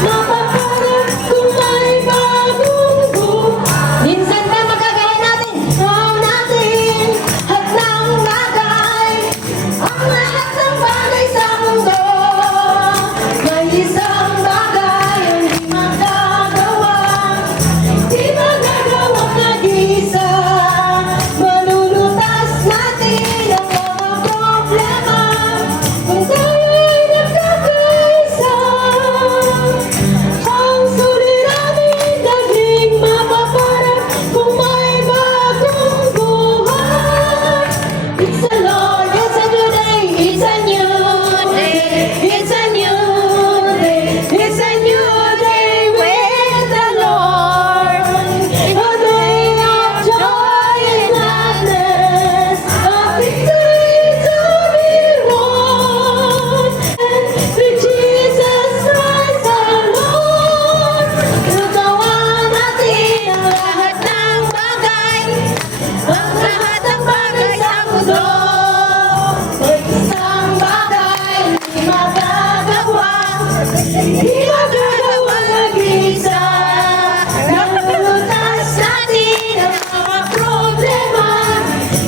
Mapapalag kung may bagong buhay. Minsan na magagaya natin, gawin natin at ng bagay. Ang lahat ng bagay sa mundo, may isang bagay ang di magagawa. Di magagawa nag-isa. Malulutas natin ang mga problema kung tayo'y nagkakaisa. Ang suliranin naging mapaparang kung may bagong buhay. It's a Lord, it's a new day, it's a new day, it's a new day, it's a new day with the Lord. A day of joy and gladness, a victory to be won. With Jesus Christ our Lord, nagawa natin ang lahat ng bagay, ang lahat ng bagay sa mundo. May isang bagay di magagawa, di magagawa nag-isa. Nalulutas natin ang mga problema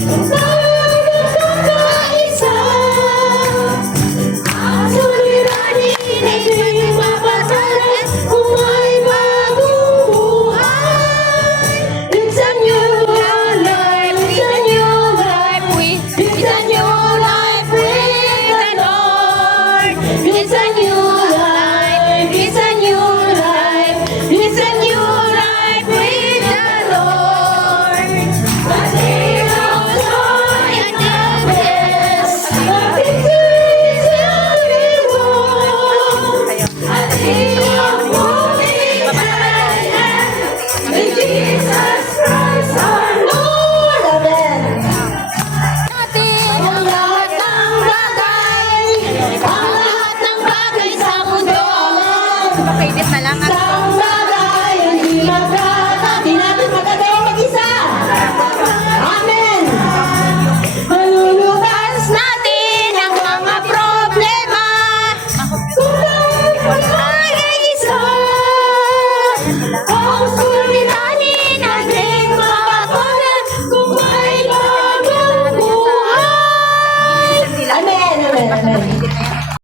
kung tayo'y nagkakaisa. Ang suliranin ay di mapapalag kung may bagong buhay. It's a new life, it's a new life, it's a new life with the Lord. It's a new